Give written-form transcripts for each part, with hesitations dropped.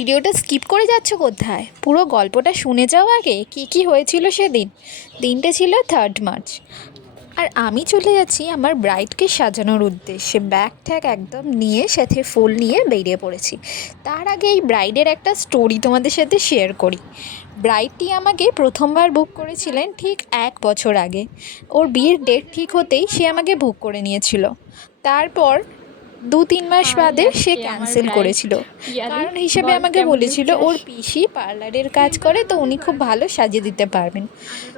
ভিডিওটা স্কিপ করে যাচ্ছ কোথায়? পুরো গল্পটা শুনে যাও আগে কি কি হয়েছিল সেদিন। দিনটা ছিল 3 মার্চ, আর আমি চলে যাচ্ছি আমার ব্রাইডকে সাজানোর উদ্দেশ্যে। ব্যাগ ট্যাগ একদম নিয়ে, সাথে ফুল নিয়ে বেরিয়ে পড়েছি। তার আগে এই ব্রাইডের একটা স্টোরি তোমাদের সাথে শেয়ার করি। ব্রাইডটি আমাকে প্রথমবার বুক করেছিলেন ঠিক 1 বছর আগে। ওর বিয়ের ডেট ঠিক হতেই সে আমাকে বুক করে নিয়েছিল। তারপর 2-3 মাস বাদে সে ক্যান্সেল করেছিল। কারণ হিসেবে আমাকে বলেছিল ওর পিসি পার্লারের কাজ করে, তো উনি খুব ভালো সাজিয়ে দিতে পারবেন।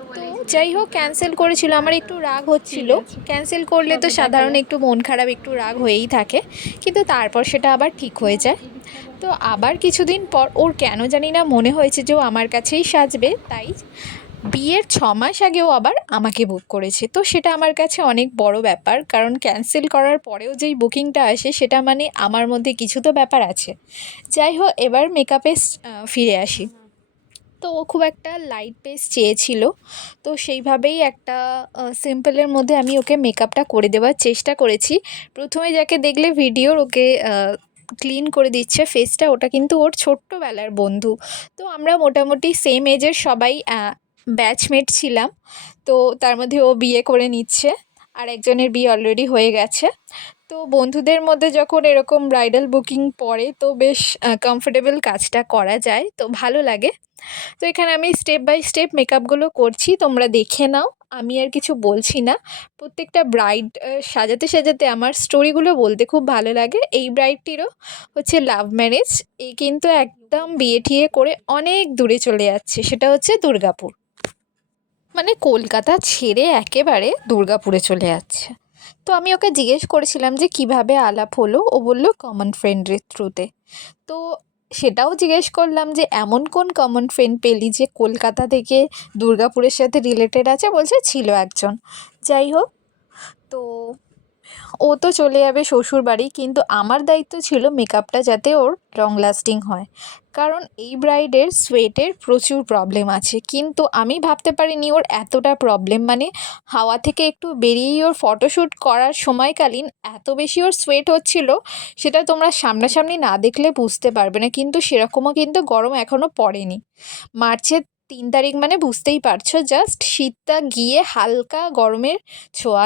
তো যাই হোক, ক্যান্সেল করেছিল। আমার একটু রাগ হচ্ছিল। ক্যান্সেল করলে তো সাধারণ একটু মন খারাপ, একটু রাগ হয়েই থাকে, কিন্তু তারপর সেটা আবার ঠিক হয়ে যায়। তো আবার কিছুদিন পর ওর কেন জানি না মনে হয়েছে যে ও আমার কাছেই সাজবে, তাই বিয়ের 6 মাস আগেও আবার আমাকে বুক করেছে। তো সেটা আমার কাছে অনেক বড় ব্যাপার, কারণ ক্যান্সেল করার পরেও যেই বুকিংটা আসে সেটা মানে আমার মধ্যে কিছু তো ব্যাপার আছে। যাই হোক, এবার মেকআপে ফিরে আসি। তো ও খুব একটা লাইট বেস চেয়েছিল, তো সেইভাবেই একটা সিম্পলের মধ্যে আমি ওকে মেকআপটা করে দেওয়ার চেষ্টা করেছি। প্রথমে যাকে দেখলে ভিডিওর, ওকে ক্লিন করে দিচ্ছে ফেসটা, ওটা কিন্তু ওর ছোট্টবেলার বন্ধু। তো আমরা মোটামুটি সেম এজের সবাই ব্যাচমেট ছিলাম। তো তার মধ্যে ও বিয়ে করে নিচ্ছে, আর একজনের বিয়ে অলরেডি হয়ে গেছে। তো বন্ধুদের মধ্যে যখন এরকম ব্রাইডাল বুকিং পড়ে, তো বেশ কমফোর্টেবল কাজটা করা যায়, তো ভালো লাগে। তো এখানে আমি স্টেপ বাই স্টেপ মেকআপগুলো করছি, তোমরা দেখে নাও। আমি আর কিছু বলছি না। প্রত্যেকটা ব্রাইড সাজাতে সাজাতে আমার স্টোরিগুলো বলতে খুব ভালো লাগে। এই ব্রাইডটিরও হচ্ছে লাভ ম্যারেজ। এই কিন্তু একদম বিয়ে ঠিয়ে করে অনেক দূরে চলে যাচ্ছে, সেটা হচ্ছে দুর্গাপুর। মানে কলকাতা ছেড়ে একেবারে দুর্গাপুরে চলে যাচ্ছে। তো আমি ওকে জিজ্ঞেস করেছিলাম যে কিভাবে আলাপ হলো, ও বলল কমন ফ্রেন্ডের থ্রুতে। তো সেটাও জিজ্ঞেস করলাম যে এমন কোন কমন ফ্রেন্ড পেলি যে কলকাতা থেকে দুর্গাপুরের সাথে রিলেটেড আছে, বলছে ছিল একজন। যাই হোক, তো ও তো চলে যাবে শ্বশুরবাড়ি, কিন্তু আমার দায়িত্ব ছিল মেকআপটা যাতে ওর লং লাস্টিং হয়। কারণ এই ব্রাইডের সোয়েটের প্রচুর প্রবলেম আছে, কিন্তু আমি ভাবতে পারিনি ওর এতটা প্রবলেম। মানে হাওয়া থেকে একটু বেরিয়েই ওর ফটোশ্যুট করার সময়কালীন এত বেশি ওর সোয়েট হচ্ছিল, সেটা তোমরা সামনাসামনি না দেখলে বুঝতে পারবে না। কিন্তু সেরকমও কিন্তু গরম এখনও পড়েনি। মার্চের 3 তারিখ মানে বুঝতেই পারছো, জাস্ট শীতটা গিয়ে হালকা গরমের ছোঁয়া।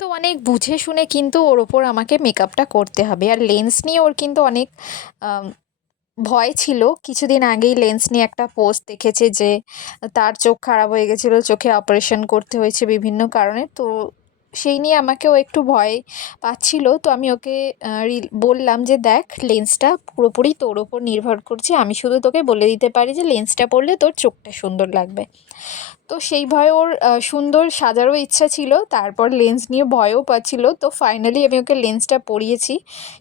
তো অনেক বুঝে শুনে কিন্তু ওর ওপর আমাকে মেকআপটা করতে হবে। আর লেন্স নিয়ে ওর কিন্তু অনেক ভয় ছিল। কিছুদিন আগেই লেন্স নিয়ে একটা পোস্ট দেখেছে যে তার চোখ খারাপ হয়ে গেছিলো, চোখে অপারেশন করতে হয়েছে বিভিন্ন কারণে। তো সেই নিয়ে আমাকেও একটু ভয় পাচ্ছিল। তো আমি ওকে বললাম যে দেখ, লেন্সটা পুরোপুরি তোর ওপর নির্ভর করছে, আমি শুধু তোকে বলে দিতে পারি যে লেন্সটা পরলে তোর চোখটা সুন্দর লাগবে। তো সেই ভয়ে ওর সুন্দর সাজারও ইচ্ছা ছিল, তারপর লেন্স নিয়ে ভয়ও পাচ্ছিল। তো ফাইনালি আমি ওকে লেন্সটা পরিয়েছি।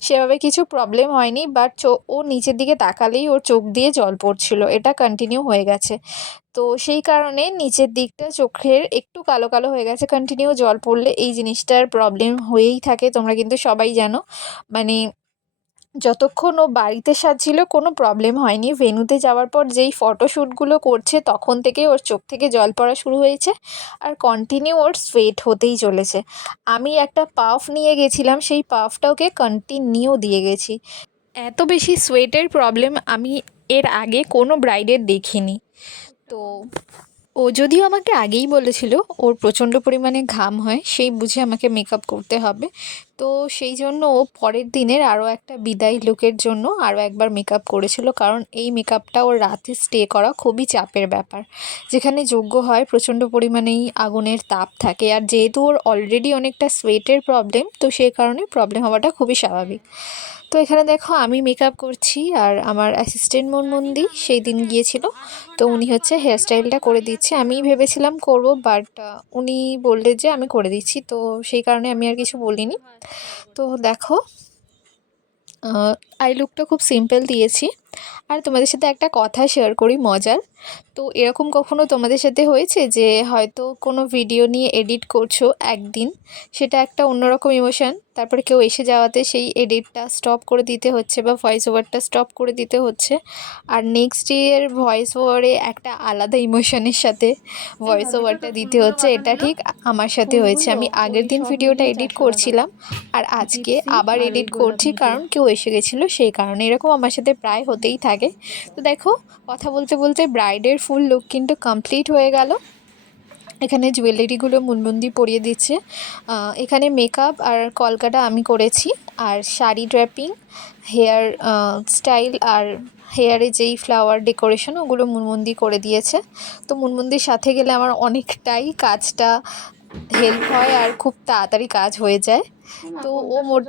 সেভাবে কিছু প্রবলেম হয়নি, বাট ও নিচের দিকে তাকালেই ওর চোখ দিয়ে জল পড়ছিল, এটা কন্টিনিউ হয়ে গেছে। তো সেই কারণে নিচের দিকটা চোখের একটু কালো কালো হয়ে গেছে। কন্টিনিউ জল পড়লে এই জিনিসটার প্রবলেম হয়েই থাকে, তোমরা কিন্তু সবাই জানো। মানে যতক্ষণ ও বাড়িতে সাজছিল কোনো প্রবলেম হয়নি, ভেন্যুতে যাওয়ার পর যেই ফটোশ্যুটগুলো করছে তখন থেকেই ওর চোখ থেকে জল পড়া শুরু হয়েছে, আর কন্টিনিউ ওর সোয়েট হতেই চলেছে। আমি একটা পাফ নিয়ে গেছিলাম, সেই পাফটা ওকে কন্টিনিউ দিয়ে গেছি। এত বেশি সোয়েটের প্রবলেম আমি এর আগে কোনো ব্রাইডের দেখিনি। তো ও যদিও আমাকে আগেই বলেছিল ওর প্রচণ্ড পরিমাণে ঘাম হয়, সেই বুঝে আমাকে মেকআপ করতে হবে। তো সেই জন্য ও পরের দিনের আরও একটা বিদায় লুকের জন্য আরও একবার মেকআপ করেছিল, কারণ এই মেকআপটা ওর রাতে স্টে করা খুবই চাপের ব্যাপার। যেখানে যজ্ঞ হয় প্রচণ্ড পরিমাণেই আগুনের তাপ থাকে, আর যেহেতু ওর অলরেডি অনেকটা সোয়েটের প্রবলেম, তো সেই কারণে প্রবলেম হওয়াটা খুবই স্বাভাবিক। তো এখানে দেখো আমি মেকআপ করছি, আর আমার অ্যাসিস্ট্যান্ট মুনমুন্দি সেই দিন গিয়েছিল, তো উনি হচ্ছে হেয়ারস্টাইলটা করে দিচ্ছে। আমি ভেবেছিলাম করব, বাট উনি বললে যে আমি করে দিচ্ছি, তো সেই কারণে আমি আর কিছু বলিনি। তো দেখো, আই লুকটা খুব সিম্পল দিয়েছি। আর তোমাদের সাথে একটা কথা শেয়ার করি মজার। তো এরকম কখনো তোমাদের সাথে হয়েছে যে হয়তো কোনো ভিডিও নিয়ে এডিট করছো একদিন, সেটা একটা অন্যরকম ইমোশন, তারপরে কেউ এসে যাওয়াতে সেই এডিটটা স্টপ করে দিতে হচ্ছে বা ভয়েস ওভারটা স্টপ করে দিতে হচ্ছে, আর নেক্সট ডের ভয়েস ওভারে একটা আলাদা ইমোশনের সাথে ভয়েস ওভারটা দিতে হচ্ছে। এটা ঠিক আমার সাথে হয়েছে। আমি আগের দিন ভিডিওটা এডিট করছিলাম, আর আজকে আবার এডিট করছি, কারণ কেউ এসে গেছিলো সেই কারণে এরকম আমার সাথে প্রায় হতেই থাকে। তো দেখো, কথা বলতে বলতে ব্রাইডের ফুল লুক কিন্তু কমপ্লিট হয়ে গেল। এখানে জুয়েলারিগুলো মুনমুন্দি পরিয়ে দিচ্ছে। এখানে মেকআপ আর কলকাটা আমি করেছি, আর শাড়ি ড্র্যাপিং, হেয়ার স্টাইল আর হেয়ারে যেই ফ্লাওয়ার ডেকোরেশন ওগুলো মুনমুন্দি করে দিয়েছে। তো মুনমুন্দির সাথে গেলে আমার অনেকটাই কাজটা হেল্প হয় আর খুব তাড়াতাড়ি কাজ হয়ে যায়। তো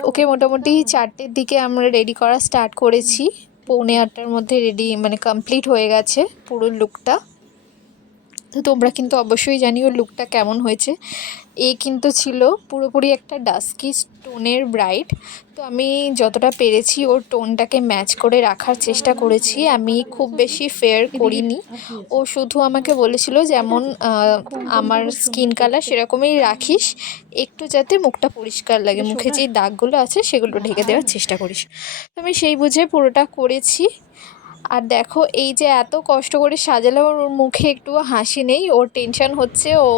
ওকে মোটামুটি 4টের দিকে আমরা রেডি করা স্টার্ট করেছি, 7:45টার মধ্যে রেডি মানে কমপ্লিট হয়ে গেছে পুরো লুকটা। তো তোমরা কিন্তু অবশ্যই জানিও লুকটা কেমন হয়েছে। কিন্তু ছিল পুরোপুরি একটা ডাস্কি স্টোনের ব্রাইড। তো আমি যতটা পেরেছি ওর টোনটাকে ম্যাচ করে রাখার চেষ্টা করেছি, আমি খুব বেশি ফেয়ার করিনি। ও শুধু আমাকে বলেছিল যেমন আমার স্কিন কালার সেরকমই রাখিস, একটু যাতে মুখটা পরিষ্কার লাগে, মুখে যেই দাগগুলো আছে সেগুলো ঢেকে দেওয়ার চেষ্টা করিস। তো আমি সেই বুঝে পুরোটা করেছি। আর দেখো, এই যে এত কষ্ট করে সাজালাম, ওর মুখে একটুও হাসি নেই, ওর টেনশন হচ্ছে ও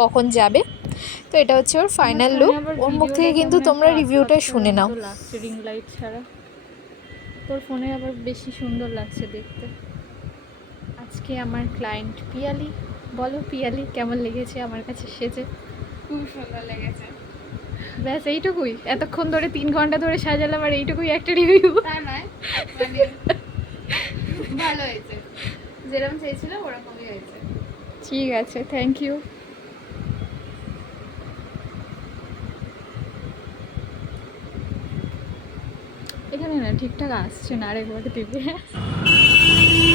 কখন যাবে। তো এটা হচ্ছে ওর ফাইনাল লুক। ওর মুখ থেকে কিন্তু তোমরা রিভিউটা শুনে নাও। লাগছে রিং লাইট ছাড়া, তোর ফোনে আবার বেশি সুন্দর লাগছে দেখতে। আজকে আমার ক্লায়েন্ট পিয়ালি, বলো পিয়ালি কেমন লেগেছে আমার কাছে সেজে? খুব সুন্দর লেগেছে। ব্যাস এইটুকুই? এতক্ষণ ধরে 3 ঘন্টা ধরে সাজালাম আর এইটুকুই একটা রিভিউ? তা নয়, মানে ভালো হয়েছে, যেরকম চেয়েছিলাম ওরকমই হয়েছে। ঠিক আছে, থ্যাংক ইউ। এখানে না ঠিকঠাক আসছে না, আরেকবার দিবে।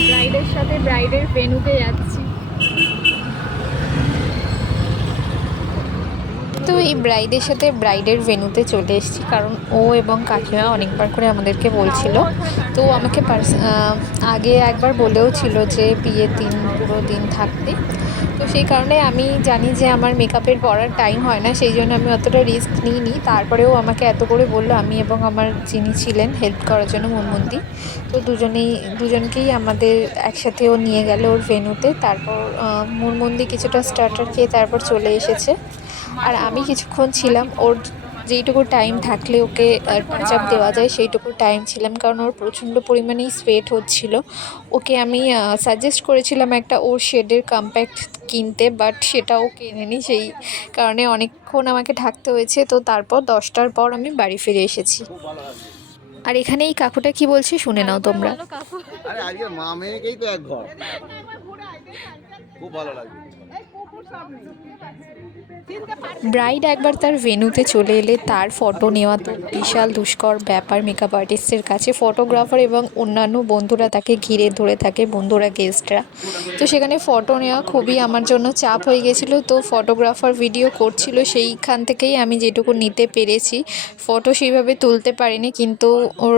ব্রাইডের সাথে ব্রাইডের ভেন্যুতে যাচ্ছি। তো এই ব্রাইডের সাথে ব্রাইডের ভেন্যুতে চলে এসেছি, কারণ ও এবং কাকিমা অনেকবার করে আমাদেরকে বলছিল। তো আমাকে আগে একবার বলেও ছিল যে বিয়ের দিন পুরো দিন থাকতে। তো সেই কারণে আমি জানি যে আমার মেকআপের পরার টাইম হয় না, সেই জন্য আমি অতটা রিস্ক নিইনি। তারপরেও আমাকে এত করে বললো, আমি এবং আমার যিনি ছিলেন হেল্প করার জন্য মুনমুন্দি, তো দুজনকেই আমাদের একসাথেও নিয়ে গেল ওর ভেন্যুতে। তারপর মুনমুন্দি কিছুটা স্টার্টার খেয়ে তারপর চলে এসেছে, আর আমি কিছুক্ষণ ছিলাম। ওর যেইটুকু টাইম থাকলে ওকে টাচ আপ দেওয়া যায় সেইটুকু টাইম ছিলাম, কারণ ওর প্রচণ্ড পরিমাণেই সোয়েট হচ্ছিল। ওকে আমি সাজেস্ট করেছিলাম একটা ওর শেডের কম্প্যাক্ট কিনতে, বাট সেটাও কেনেনি, সেই কারণে অনেকক্ষণ আমাকে থাকতে হয়েছে। তো তারপর 10টার পর আমি বাড়ি ফিরে এসেছি। আর এখানে এই কাকুটা কি বলছে শুনে নাও তোমরা। আরে আজকে মা মেয়েকেই তো এক ঘর, খুব ভালো লাগবে। ব্রাইড একবার তার ভেন্যুতে চলে এলে তার ফটো নেওয়া তো বিশাল দুষ্কর ব্যাপার মেকআপ আর্টিস্টের কাছে। ফটোগ্রাফার এবং অন্যান্য বন্ধুরা তাকে ঘিরে ধরে থাকে, বন্ধুরা গেস্টরা। তো সেখানে ফটো নেওয়া খুবই আমার জন্য চাপ হয়ে গেছিলো। তো ফটোগ্রাফার ভিডিও করছিল, সেইখান থেকেই আমি যেটুকু নিতে পেরেছি। ফটো সেইভাবে তুলতে পারিনি, কিন্তু ওর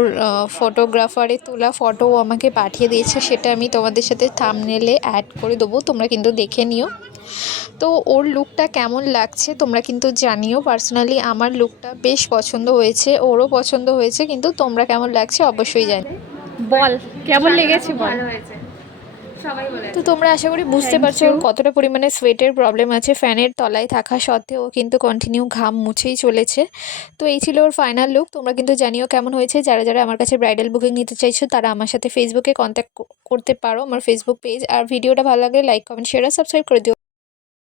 ফটোগ্রাফারে তোলা ফটো আমাকে পাঠিয়ে দিয়েছে, সেটা আমি তোমাদের সাথে থাম্বনেলে অ্যাড করে দেবো, তোমরা কিন্তু দেখে নিও। তো ওর লুকটা কেমন লাগছে তোমরা কিন্তু জানিও। পার্সোনালি আমার লুকটা বেশ পছন্দ হয়েছে, ওরও পছন্দ হয়েছে, কিন্তু তোমরা কেমন লাগছে অবশ্যই জানি। বল কেমন লেগেছে বল। ভালো হয়েছে, সবাই বলেছে। তো তোমরা আশা করি বুঝতে পারছো ওর কতটা পরিমাণে সোয়েটের প্রবলেম আছে। ফ্যানের তলায় থাকা সত্ত্বেও কিন্তু কন্টিনিউ ঘাম মুছেই চলেছে। তো এই ছিল ওর ফাইনাল লুক। তোমরা কিন্তু জানিও কেমন হয়েছে। যারা যারা আমার কাছে ব্রাইডাল বুকিং নিতে চাইছো তারা আমার সাথে ফেসবুকে কন্ট্যাক্ট করতে পারো, আমার ফেসবুক পেজ। আর ভিডিওটা ভালো লাগলে লাইক, কমেন্ট, শেয়ার আর সাবস্ক্রাইব করে দিও।